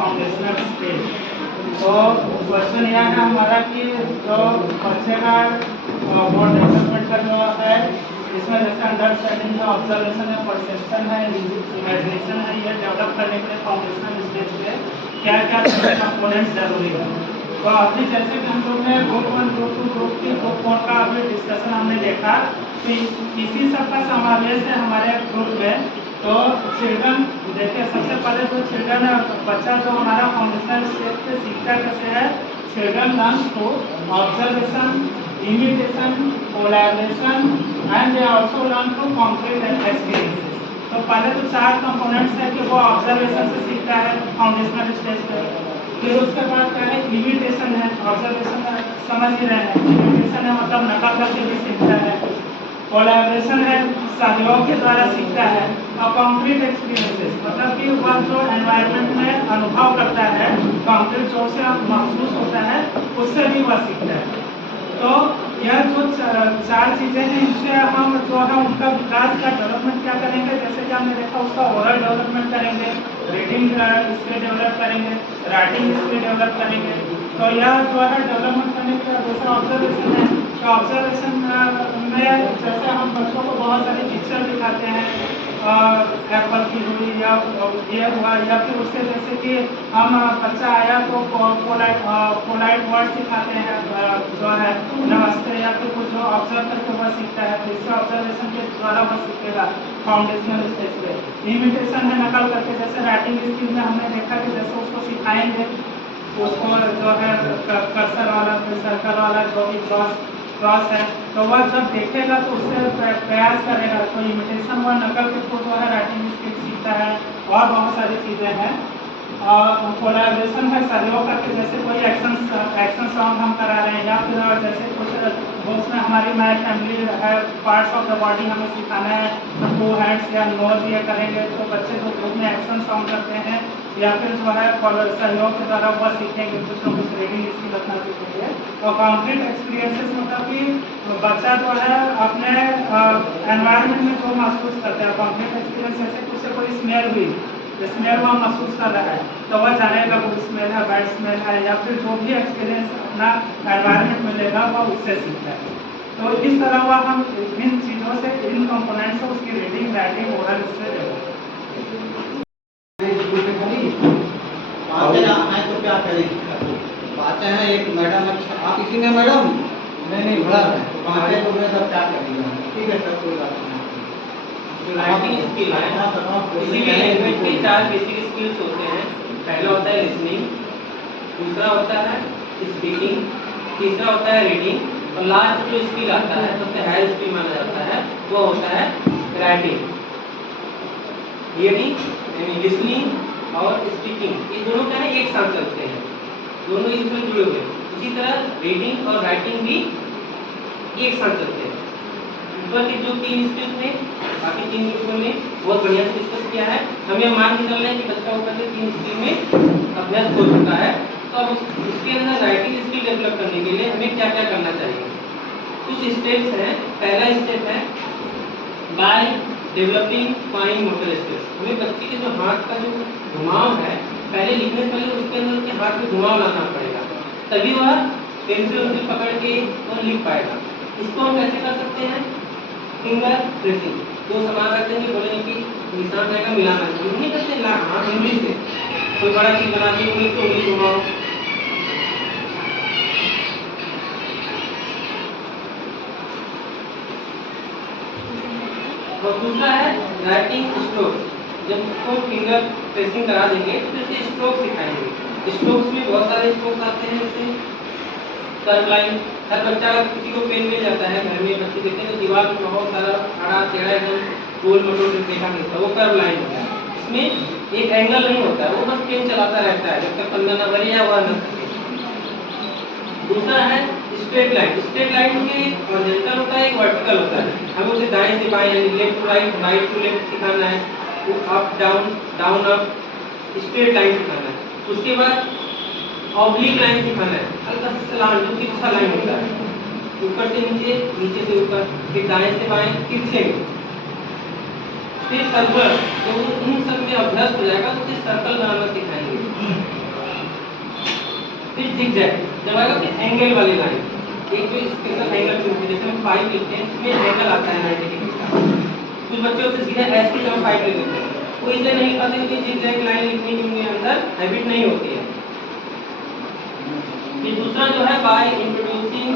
Foundational stage. तो question यह है हमारा कि जो बच्चे का बोर्ड डेवलपमेंट का जो है, इसमें जैसे अंडरस्टैंडिंग है, ऑब्जर्वेशन है, परसेप्शन है, इमेजिनेशन है, ये डेवलप करने के लिए फाउंडेशनल स्टेज पे क्या क्या कंपोनेंट्स जरूरी है। तो अभी जैसे कि हम लोग ने ग्रुप 1, ग्रुप 2, ग्रुप 3, ग्रुप 4 का अभी डिस्कशन हमने देखा, तो इसी सब का समावेश है हमारे ग्रुप में। तो चिल्ड्रन देखिए, सबसे पहले जो चिल्ड्रन बच्चा जो हमारा फाउंडेशनल स्टेज पे सीखता कैसे है, children learn to observation, imitation, collaboration and they also learn to concrete experiences. तो पहले तो 4 कंपोनेंट्स है कि वो ऑब्जर्वेशन से सीखता है फाउंडेशनल स्टेज पे। फिर उसके बाद क्या है, इमिटेशन है, ऑब्जर्वेशन समझ ही रहे हैं, इमिटेशन है मतलब नकल करके भी सीखता है। कोलैबोरेशन है, सहयोग के द्वारा सीखता है। और कॉन्क्रीट एक्सपीरियंसेस मतलब कि वह जो एनवायरनमेंट में अनुभव करता है, कॉन्क्रीट जो से महसूस होता है, उससे भी वह सीखता है। तो यह जो 4 चीज़ें हैं, इससे हम जो है उनका विकास का डेवलपमेंट क्या करेंगे, जैसे कि हमने देखा उसका ओरल डेवलपमेंट करेंगे, रीडिंग स्किल डेवलप करेंगे, राइटिंग स्किल डेवलप करेंगे। तो यह जो है डेवलपमेंट करने का दूसरा ऑब्जर्वेशन है। तो ऑब्जर्वेशन में जैसे हम बच्चों को बहुत सारी पिक्चर दिखाते हैं, एप्पल की हुई या ये हुआ, या फिर उससे जैसे कि हम बच्चा आया तो पोलाइट वर्ड सिखाते हैं, जो है नमस्ते या फिर कुछ जो ऑब्जर्व करके वह सीखता है, तो इससे ऑब्जर्वेशन के द्वारा वह सीखेगा फाउंडेशनल स्टेज पे। इमिटेशन है, नकल करके, जैसे राइटिंग स्किल में हमने देखा कि जैसे उसको सिखाएंगे, उसको जो है कर्सर वाला, सर्कल वाला जो भी क्रॉस है, तो वह जब देखेगा तो उससे प्रयास करेगा। तो इमिटेशन व नकल के थ्रू जो है राइटिंग स्किल सीखता है। और बहुत सारी चीज़ें हैं। कोलैबोरेशन है, सहयोग करके, जैसे कोई एक्शन सॉन्ग हम करा रहे हैं, या फिर जैसे कुछ उसमें हमारी माय फैमिली है, पार्ट्स ऑफ द बॉडी हमें सिखाना है, तो 2 हैंड्स या नोज ये करेंगे, तो बच्चे जो ग्रुप में एक्शन सॉन्ग करते हैं, या फिर जो है सहयोग के द्वारा वह सीखेंगे, कुछ ना कुछ रीडिंग स्किल अपना सीखेंगे। और कॉन्क्रीट एक्सपीरियंसेस मतलब कि बच्चा जो है अपने एनवायरनमेंट में जो महसूस करता है, कॉन्क्रीट एक्सपीरियंस जैसे कि उसे कोई स्मेल हुई, स्मेल वह महसूस कर रहा है, तो वह जानेगा गुड स्मेल है, बैड स्मेल है, या फिर जो भी एक्सपीरियंस अपना एनवायरनमेंट में लेगा वह उससे सीखता है। तो इस तरह वह हम इन चीज़ों से, इन कंपोनेंट से उसकी reading, writing, oral skill develop. तो क्या करें, आते हैं एक मैडम, अच्छा आप इसी में मैडम नहीं भरा है, तो वहाँ पे तो मैं सब क्या करेंगे, ठीक है सर, कोई बात नहीं। राइटिंग स्किल है, किसी भी लैंग्वेज के 4 बेसिक स्किल्स होते हैं। पहला होता है लिसनिंग, दूसरा होता है स्पीकिंग, तीसरा होता है रीडिंग, और लास्ट जो स्किल आता है, सबसे हाई स्किल माना जाता है, वो होता है राइटिंग। हियरिंग यानी लिसनिंग और स्पीकिंग, ये दोनों क्या है, एक साथ चलते हैं, दोनों इसमें जुड़े हुए हैं। इसी तरह रीडिंग और राइटिंग भी एक साथ चलते हैं। ऊपर के जो 3 स्किल्स में, बाकी 3 ग्रुपों में बहुत बढ़िया से डिस्कस किया है। हम ये मान के चल रहे हैं कि बच्चा ऊपर के 3 स्किल में अभ्यस्त हो चुका है। तो अब उसके अंदर राइटिंग स्किल डेवलप करने के लिए हमें क्या क्या करना चाहिए, कुछ स्टेप्स हैं। पहला स्टेप है by developing fine motor skills. हमें बच्चे के जो हाथ का जो घुमाव है, पहले लिखने से पहले उसके अंदर उसके हाथ में घुमाव लाना पड़ेगा, तभी वह पेंसिल से पकड़ के और लिख पाएगा। इसको हम कैसे कर सकते हैं, फिंगर प्रेसिंग, 2 समान रख देंगे, बोलेंगे कि निशान रहेगा, मिलाना नहीं करते, हाँ उंगली से कोई बड़ा चीज बना दी, उंगली तो उंगली घुमाओ। और दूसरा है राइटिंग स्ट्रोक। जब उसको फिंगर प्रेसिंग करा देंगे तो इसे स्ट्रोक सिखाएंगे। स्ट्रोक्स में बहुत सारे स्ट्रोक्स आते हैं, जैसे कर्व लाइन। हर बच्चा, अगर किसी को पेन मिल जाता है, घर में बच्चे देखते हैं तो दीवार में बहुत सारा खड़ा टेढ़ा एकदम गोल मटोल देखा मिलता है, वो कर्व लाइन होता है। इसमें एक एंगल नहीं होता है, वो बस पेन चलाता रहता है जब तक पन्ना न भरे या वह न सके। दूसरा है स्ट्रेट लाइन। स्ट्रेट लाइन में हॉरिजॉन्टल होता है, एक वर्टिकल होता है। हमें उसे दाएं से बाएं यानी left to right, right to left सिखाना है, up down, down up, straight line सिखाना है। उसके बाद ऑब्लिक लाइन सिखाना है, हल्का सा सलांट जो तिरछा लाइन होता है, ऊपर से नीचे, नीचे से ऊपर, फिर दाएं से बाएं तिरछे, फिर सर्कल। तो इन सब में अभ्यास हो जाएगा तो उसे सर्कल बनाना सिखाएंगे। zigzag, जब आएगा फिर एंगल वाली लाइन, एक जो स्पेशल एंगल जैसे हम 5 लिखते हैं इसमें एंगल आता है 90 डिग्री का। कुछ बच्चे उससे सीधा एस की जगह 5 लिख देते हैं, वो इसलिए नहीं पाते क्योंकि जिगजैग लाइन लिखने की उनके अंदर हैबिट नहीं होती है। फिर दूसरा जो है by introducing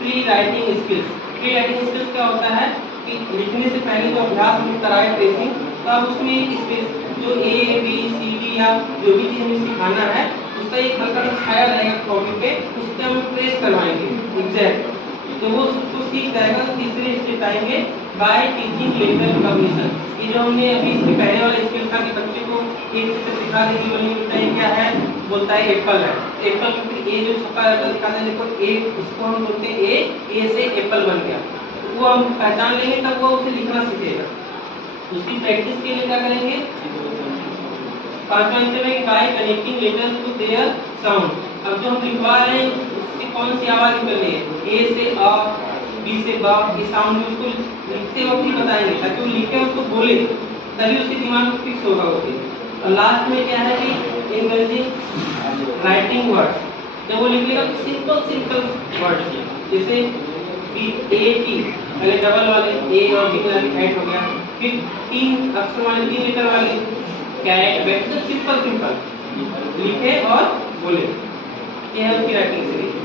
pre writing skills. Pre writing skills क्या होता है कि लिखने से पहले जो अभ्यास हम कराए ट्रेसिंग, तब उसमें स्पेस जो ए बी सी डी या जो भी चीज़ हमें सिखाना है उसका एक हल्का सा छाया रहेगा कॉपी पे, उस पर हम ट्रेस करवाएंगे एग्जैक्ट, तो वो उसको सीख जाएगा। तो तीसरे स्टेप आएंगे बाय टीचिंग लेटर रिकॉग्निशन। ये जो हमने अभी इसके पहले वाला स्किल था कि बच्चे को एक चित्र दिखा देंगे, बोलेंगे बेटा ये क्या है, बोलता है एप्पल है, एप्पल में फिर ए जो छपा रहता है दिखाते हैं देखो ए, उसको हम बोलते हैं ए से एप्पल बन गया, तो वो हम पहचान लेंगे तब वो उसे लिखना सीखेगा। उसकी प्रैक्टिस के लिए क्या करेंगे, पांचवा स्टेप है by connecting letters to their sound. अब जो हम लिखवा रहे हैं उसकी कौन सी आवाज निकलनी है, ए से अ, बी से बा, ये साउंड उसको लिखते वक्त ही बताएंगे ताकि वो लिखे उसको बोले, तभी उसके दिमाग में फिक्स होगा वो चीज। और लास्ट में क्या है कि इंग्लिश राइटिंग वर्ड्स, जब वो लिखेगा तो सिंपल वर्ड्स, जैसे बी ए टी, पहले डबल वाले ए और बी वाले ऐड हो गया, फिर 3 अक्षर वाले 3 लेटर वाले कैट बैट, तो सिंपल लिखे और बोले, ये है उसकी राइटिंग सीरीज।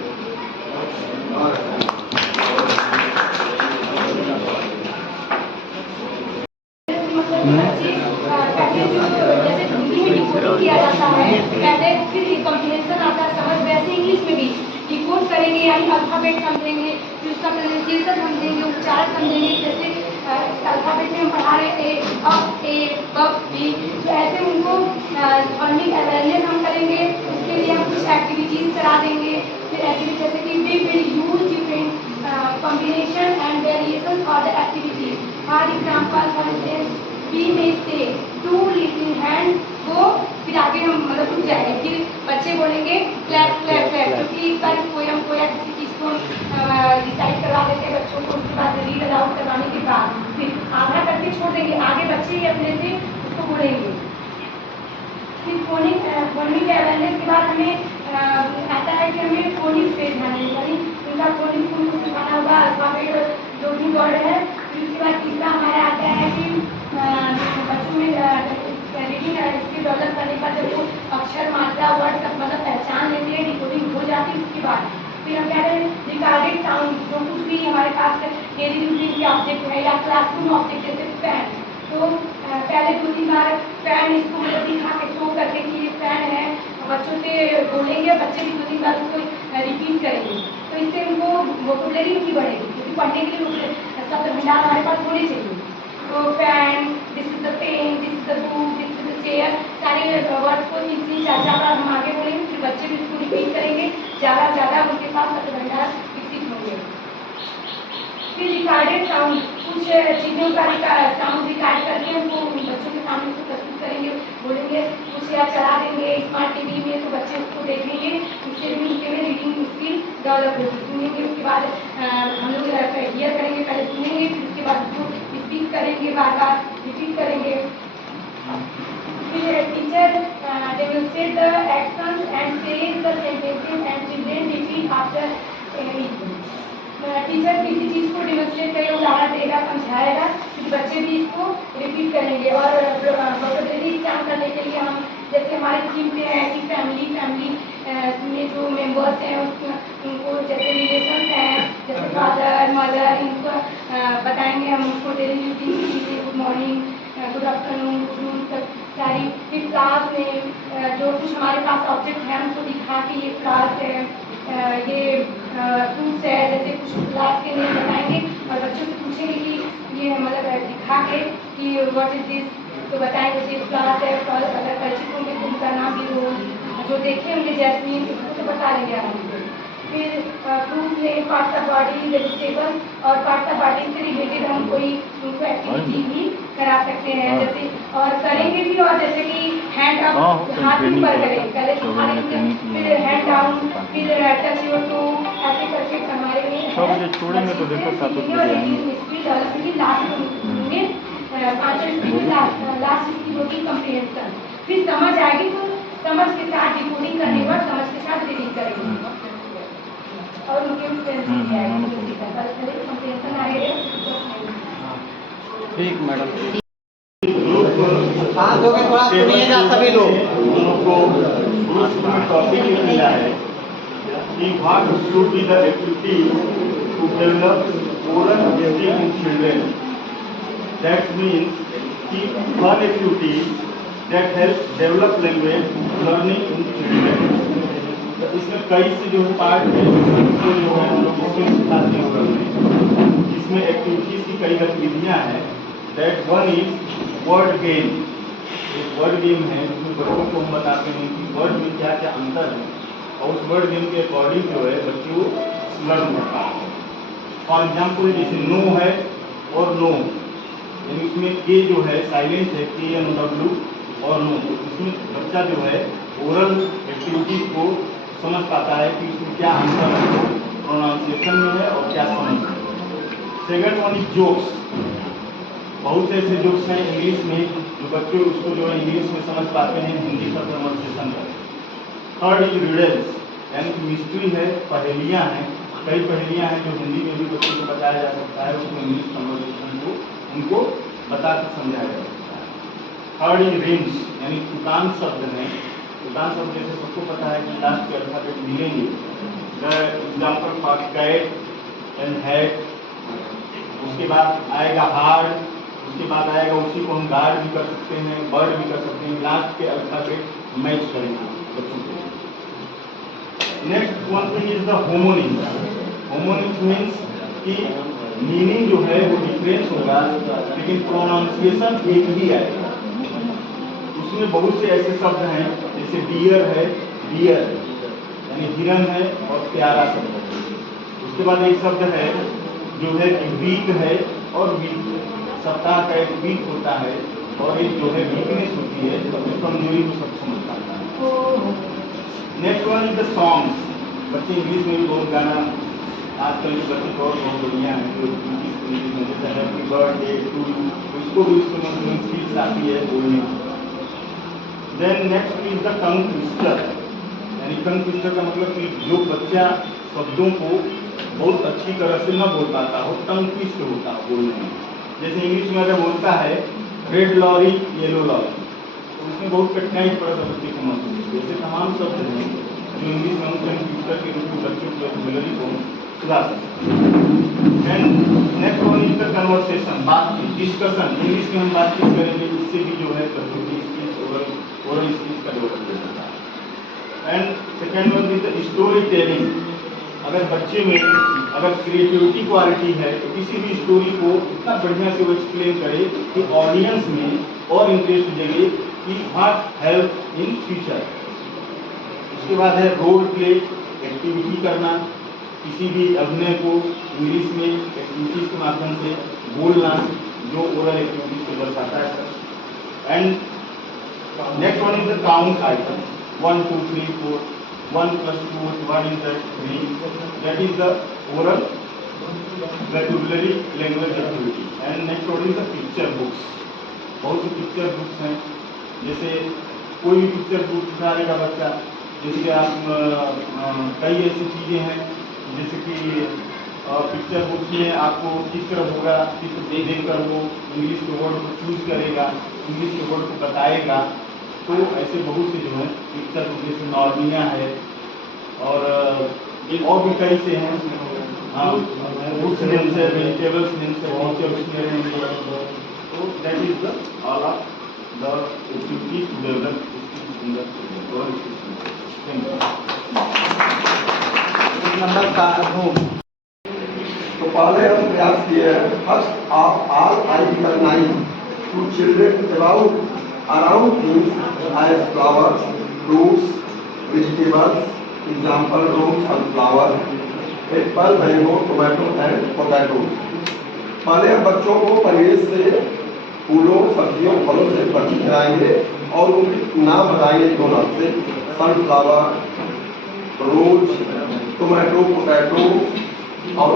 पहले जो जैसे हिंदी में डिकोडिंग किया जाता है, पहले फिर कॉम्प्रिहेंशन आता है समझ, वैसे इंग्लिश में भी डिकोड करेंगे, यानी अल्फाबेट समझेंगे, फिर उसका प्रोनाउंसिएशन समझेंगे, उच्चारण समझेंगे। जैसे अल्फाबेट में हम पढ़ा रहे ए ब बी, तो ऐसे उनको अर्निंग अवेयरनेस हम करेंगे, उसके लिए हम कुछ एक्टिविटीज़ करा देंगे। फिर एक्टिविटी जैसे कि we will use different combination and variation for the activities. For example for instance we may say 2 little hand वो, फिर आगे हम मतलब रुक जाएंगे, फिर बच्चे बोलेंगे क्लैप क्लैप क्लैप, क्योंकि एक बार पोयम को या किसी चीज़ को डिसाइड करवा देते हैं बच्चों को, उसके बाद रीड अलाउड करवाने के बाद फिर आधा करके छोड़ देंगे, आगे बच्चे ही अपने से उसको बोलेंगे। फिर फोनिक अवेयरनेस के बाद हमें आता है कि हमें फोनिक पे ध्यान दें, यानी उनका फोनिक उनको सिखाना होगा, अल्फाबेट जो भी वर्ड है। फिर उसके बाद तीसरा हमारा आता है कि बच्चों में रीडिंग स्किल डेवलप करने का जब वो अक्षर मात्रा वर्ड सब मतलब पहचान लेते हैं, डिकोडिंग हो जाती है, उसके बाद फिर हम क्या करें रिकॉर्डेड साउंड, जो कुछ भी हमारे पास डेली रूटीन के ऑब्जेक्ट है या क्लासरूम ऑब्जेक्ट जैसे पेन, तो पहले 2-3 बार पेन इसको मतलब दिखा के शो करके कि ये पेन है, बच्चों से बोलेंगे, बच्चे भी 2-3 बार उसको रिपीट करेंगे, तो इससे उनको वोकैबुलरी उनकी बढ़ेगी, क्योंकि पढ़ने के लिए शब्द भंडार हमारे पास होने चाहिए। तो pen, this is the pen, this is the book, this is the chair, सारे वर्ड्स को 3-4 बार हम आगे बोलेंगे, फिर बच्चे भी उसको रिपीट करेंगे, ज़्यादा उनके पास शब्द भंडार विकसित होंगे। फिर रिकॉर्डेड साउंड, कुछ चीज़ों का साउंड रिकॉर्ड करके हमको बच्चों के सामने उसको प्रस्तुत करेंगे, बोलेंगे, कुछ या चला देंगे स्मार्ट टीवी में, तो बच्चे उसको देखेंगे, उससे भी उनके में रीडिंग स्किल डेवलप होगी। सुनेंगे, उसके बाद हम लोग हियर करेंगे, पहले सुनेंगे, फिर उसके बाद उसको स्पीक करेंगे, बार रिपीट करेंगे। फिर teacher demonstrate the actions and says the sentences and children repeat after it. Teacher किसी चीज़ को डेमोन्स्ट्रेट करेगा, उदाहरण देगा, समझाएगा, फिर बच्चे भी इसको रिपीट करेंगे। और वोकैबुलरी स्कैन करने के लिए हम जैसे हमारे थीम पे है कि फैमिली में जो मेंबर्स हैं उनको जैसे रिलेशंस हैं, जैसे फादर मदर, इनको बताएंगे हम उनको डेली रूटीन की चीज़ें, good morning, good afternoon, good सब सारी। फिर क्लास में जो कुछ हमारे पास ऑब्जेक्ट है उनको दिखा कि ये क्लास है, ये फ्रूट्स है, जैसे कुछ क्लास के नेम बताएंगे और बच्चों से पूछेंगे कि ये मतलब दिखा के कि व्हाट इज दिस, तो बताएंगे ये क्लास है। अगर परिचित होंगे तो उनका नाम भी हो, जो देखे होंगे जैस्मीन, उसको तो बता देंगे आराम से। फिर फ्रूट में पार्ट ऑफ बॉडी, वेजिटेबल और पार्ट ऑफ बॉडी से रिलेटेड हम कोई उनको एक्टिविटी भी करा सकते हैं, जैसे और करेंगे भी। और जैसे कि हैंड अप, हाथ ऊपर करें, पहले फिर हैंड डाउन, फिर टच योर टू, ऐसे करके हमारे में छोड़ेंगे तो देखो लास्ट इसकी होगी कंप्रिहेंशन। फिर समझ आएगी तो समझ के साथ डिकोडिंग करने के बाद समझ के साथ रीडिंग करेंगे। करें, कंप्रेंशन आए ठीक मैडम। ग्रुप हाँ, जो कि थोड़ा सुनिएगा सभी लोग। दोनों को ग्रुप में टॉपिक मिला है कि what should be the activity to develop oral listening in children. That means कि one activity that help develop language learning in children. तो इसमें कई से जो पार्ट है उसको जो है हम लोग इसमें सिखाते हैं ओरल में। इसमें एक्टिविटीज की कई गतिविधियाँ हैं। That one is word game. एक वर्ड गेम है जिसमें बच्चों को हम बताते हैं कि वर्ड में क्या क्या अंतर है और उस वर्ड गेम के अकॉर्डिंग जो है बच्चों लर्न करता है। फॉर एग्जाम्पल जैसे नो है और नो, यानी इसमें के जो है साइलेंट है, KNW और नो। इसमें बच्चा जो है ओरल एक्टिविटीज को समझ पाता है कि इसमें क्या अंतर है, प्रोनाउंसिएशन में है और क्या समझ है। Second one is jokes. बहुत से ऐसे जोक्स हैं इंग्लिश में जो बच्चे उसको जो है इंग्लिश में समझ पाते हैं हिंदी का कन्वर्सेशन में। थर्ड इज रिडल्स, यानी कि मिस्ट्री है, पहेलियाँ हैं। कई पहेलियाँ हैं जो हिंदी में भी बच्चों को बताया जा सकता है, उसको इंग्लिश कन्वर्सेशन को उनको बता के समझाया जा सकता है। थर्ड इज रिम्स, यानी तुकान शब्द हैं। तुकान शब्द जैसे सबको पता है कि लास्ट के अल्फाबेट मिलेंगे। The example for cat and hat. उसके बाद आएगा हार्ड, उसके बाद आएगा उसी को हम गार्ड भी कर सकते हैं, बर्ड भी कर सकते हैं। लास्ट के अल्फाबेट मैच करेंगे बच्चों को। Next one thing is the homonyms. Homonyms means कि मीनिंग जो है वो डिफरेंस होगा लेकिन प्रोनाउंसिएशन एक ही आएगा। उसमें बहुत से ऐसे शब्द हैं जैसे डियर है, डियर यानी हिरन है और प्यारा शब्द है। उसके बाद एक शब्द है जो है वीक है और वीक, सप्ताह का एक वीक होता है और एक जो है वीकनेस होती है, तो कमजोरी को सब समझ पाता है। Next one is the songs. बच्चे इंग्लिश में भी बहुत गाना आजकल के बच्चे बहुत बढ़िया हैं जो इंग्लिश में जैसे हैप्पी बर्थडे टू यू, उसको भी उसको स्किल्स आती है बोलने की। Then next is the tongue twister, यानी टंग ट्विस्टर का मतलब कि जो बच्चा शब्दों को बहुत अच्छी तरह से न बोल पाता हो, टंग ट्विस्ट होता है बोलने में। जैसे इंग्लिश में अगर बोलता है रेड लॉरी येलो लॉरी, तो उसमें बहुत कठिनाई पड़ता है बच्चे को महसूस। जैसे तमाम शब्द हैं जो इंग्लिश में हम टंग ट्विस्टर के रूप में बच्चों की वोकैबुलरी को सुधार सकते हैं। Next one is the conversation, बातचीत, डिस्कशन। इंग्लिश में हम बातचीत करेंगे, इससे भी जो है बच्चों की स्किल्स ओरल स्किल्स का डेवलपमेंट होता है। And second one is the story telling. अगर बच्चे में अगर क्रिएटिविटी क्वालिटी है तो किसी भी स्टोरी को इतना बढ़िया से वो एक्सप्लेन करे कि ऑडियंस में और इंटरेस्ट जगे कि व्हाट हेल्प इन फ्यूचर। उसके बाद है रोल प्ले, एक्टिविटी करना, किसी भी अभिनय को इंग्लिश में एक्टिविटीज के माध्यम से बोलना जो ओरल एक्टिविटीज को दर्शाता है। And next one is the count item, 1 2 3 4, 1 + 2 1 is 3. That is the oral vocabulary language activity. And next one is the picture books. बहुत सी पिक्चर बुक्स हैं, जैसे कोई भी पिक्चर बुक उठाएगा बच्चा, जैसे कि आप कई ऐसी चीज़ें हैं जैसे कि पिक्चर बुक्स में आपको चित्र होगा, चित्र देख कर वो इंग्लिश के वर्ड को चूज करेगा, इंग्लिश के वर्ड को बताएगा। तो ऐसे बहुत से जो है पिक्चर बुक जैसे नॉर्मिया है और भी कई से हैं। फ्रूट्स नेम से, वेजिटेबल्स नेम से, वेजिटेबल्स नेम। तो that is the all of the activities to develop in the oral skills. Number 7 तो पहले हम प्रयास किए हैं first of all I recognise to children about around things as flowers, fruits, vegetables, example rose और flower, apple, mango, tomato and potato. पहले हम बच्चों को परिवेश से, फूलों, सब्जियों, फलों से परिचित कराएंगे और उनके नाम बताएंगे दोनों से, सनफ्लावर, रोज, टोमेटो, पोटैटो और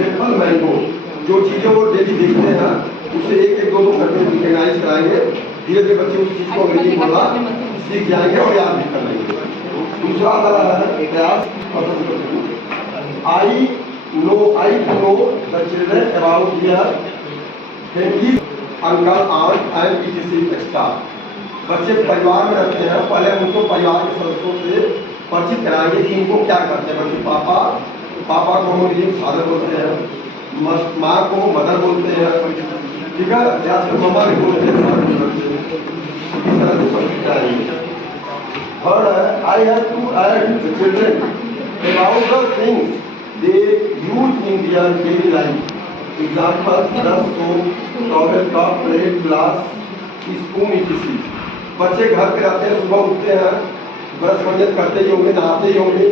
एप्पल, मैंगो। जो चीज़ें वो डेली देखते हैं उसे एक एक दो करके रिकग्नाइज कराएंगे। धीरे धीरे बच्चे उस चीज़ को अंग्रेजी बोलना सीख जाएंगे और याद भी कर लेंगे। दूसरा हमारा है प्रयास और I to know the children about their families, uncle, aunt and etc. extra. बच्चे परिवार में रहते हैं, पहले उनको परिवार के सदस्यों से परिचित कराएंगे कि इनको क्या करते हैं। बच्चे पापा को हम इंग्लिश फादर बोलते हैं, माँ को मदर बोलते हैं, ठीक है, या फिर मम्मा भी बोलते हैं, इस तरह से परिचित कराएंगे। Third, I have to add the children about the things they use in their daily life. Example, brush, soap, towel, cup, plate, glass, spoon, etc. बच्चे घर पे रहते हैं, सुबह उठते हैं, ब्रश मंजन करते ही होंगे, नहाते ही होंगे,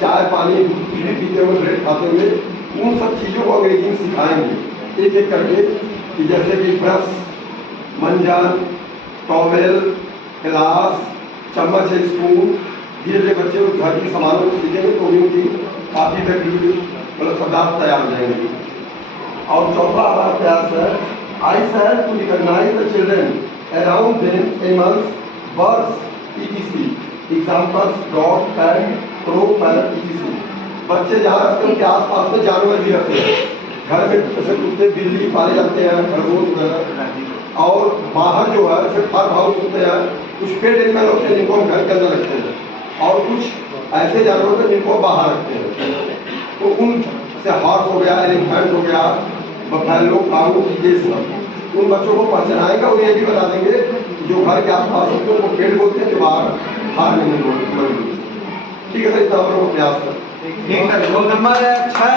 चाय पानी पीते हुए, ब्रेड खाते हुए, उन सब चीज़ों को अंग्रेजी में सिखाएंगे एक एक करके, कि जैसे कि ब्रश, मंजन, टॉवेल, गिलास, चम्मच, स्पून। धीरे धीरे बच्चे उस घर की सामानों को सीखेंगे तो भी उनकी काफ़ी तकलीफ मतलब पदार्थ तैयार हो जाएंगे। और चौथा हमारा प्रयास है, I sir to recognise the children around them, animals, birds, etc. Examples, dog, cat, crow, parrot, etc. बच्चे जहाँ रहते हैं उनके आसपास में जानवर भी रहते हैं, घर में जैसे कुत्ते बिल्ली पाले जाते हैं, खरगोश वगैरह। और बाहर जो है जैसे फार्म हाउस होते हैं, कुछ पेट एनिमल होते हैं जिनको हम घर के अंदर रखते हैं, और कुछ ऐसे जानवर होते हैं जिनको बाहर रखते हैं। तो उन से हॉर्स हो गया, एलिफेंट हो गया, बफेलो, काऊ, ये सब उन बच्चों को पहचानाएगा और ये भी बता देंगे जो घर के आसपास होते हैं उनको पेड़ बोलते हैं, जो बाहर हार नहीं बोलते। ठीक है सर, इतना हम लोगों को प्रयास कर। ठीक है, रोल नंबर 6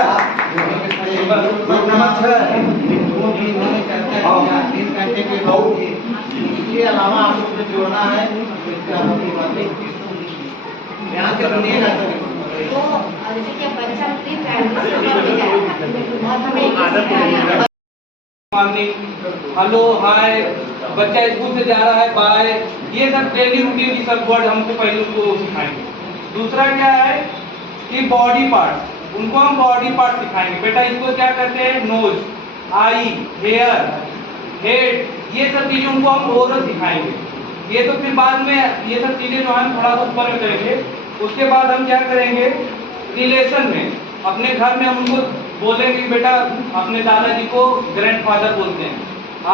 रोल नंबर 6 इन्होंने चर्चा किया 3 घंटे के बाद। इसके अलावा आपको जोड़ना है यहाँ से सुनिएगा। तो जैसे कि बच्चा अपनी फैमिली से बाहर जाएगा और हमें एक मॉर्निंग, हेलो, हाय, बच्चा स्कूल से जा रहा है, बाय, ये सब डेली रूटीन की सब वर्ड हमको पहले उनको सिखाएंगे। दूसरा क्या है कि बॉडी पार्ट, उनको हम बॉडी पार्ट सिखाएंगे। बेटा इसको क्या कहते हैं, नोज, आई, हेयर, हेड, ये सब चीज़ें उनको हम ओरल सिखाएंगे। ये तो फिर बाद में ये सब चीज़ें जो हम थोड़ा सा ऊपर में करेंगे। उसके बाद हम क्या करेंगे, रिलेशन में अपने घर में हम उनको बोलेंगे बेटा अपने दादाजी को ग्रैंडफादर बोलते हैं।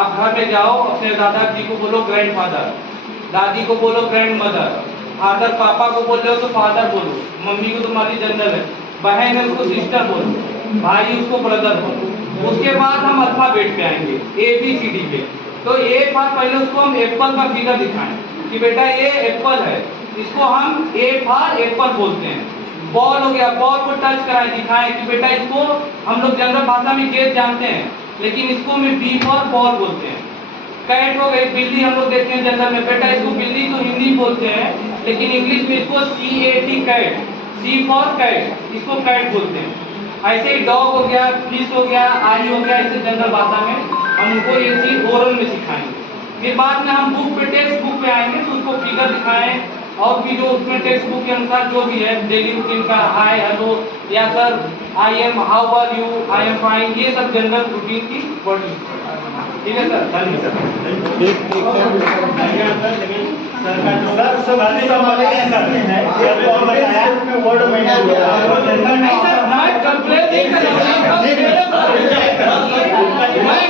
आप घर में जाओ, अपने दादाजी को बोलो ग्रैंडफादर, दादी को बोलो ग्रैंडमदर, फादर पापा को बोल रहे हो तो फादर बोलो, मम्मी को तुम्हारी जनरल है, बहन है उसको सिस्टर बोलो, भाई उसको ब्रदर बोलो। उसके बाद हम अल्फाबेट पे आएंगे, ABCD पे। तो एक बार पहले उसको हम एप्पल का फिगर दिखाएं कि बेटा ये एप्पल है, इसको हम A फॉर एप्पल बोलते हैं। बॉल हो गया, बॉल को टच कराएं, दिखाएं कि बेटा इसको हम लोग जनरल भाषा में गेंद जानते हैं, लेकिन इसको में B फॉर बॉल बोलते हैं। कैट हो गई, बिल्ली हम लोग देखते हैं जनरल में, बेटा इसको बिल्ली तो हिंदी बोलते हैं, लेकिन इंग्लिश में इसको CAT cat, C for cat, इसको कैट बोलते हैं। ऐसे ही डॉग हो गया, फिश हो गया, आई हो गया, इसे जनरल भाषा में हम उनको ये चीज ओरल में सिखाएंगे। फिर बाद में हम बुक पे, टेक्स्ट बुक पे आएंगे तो उसको फिगर दिखाएं, और भी जो उसमें टेक्स्ट बुक के अनुसार जो भी है डेली रूटीन का, हाय, हेलो, या sir, I am, how are you, I am fine, ये सब जनरल रूटीन की वर्ड। ठीक है सर, धन्यवाद सर। सर का जो सर सब आने वाले हैं सर है ये तो बताया में वर्ड में नहीं सर, मैं कंप्लेंट नहीं कर रहा हूं। मैं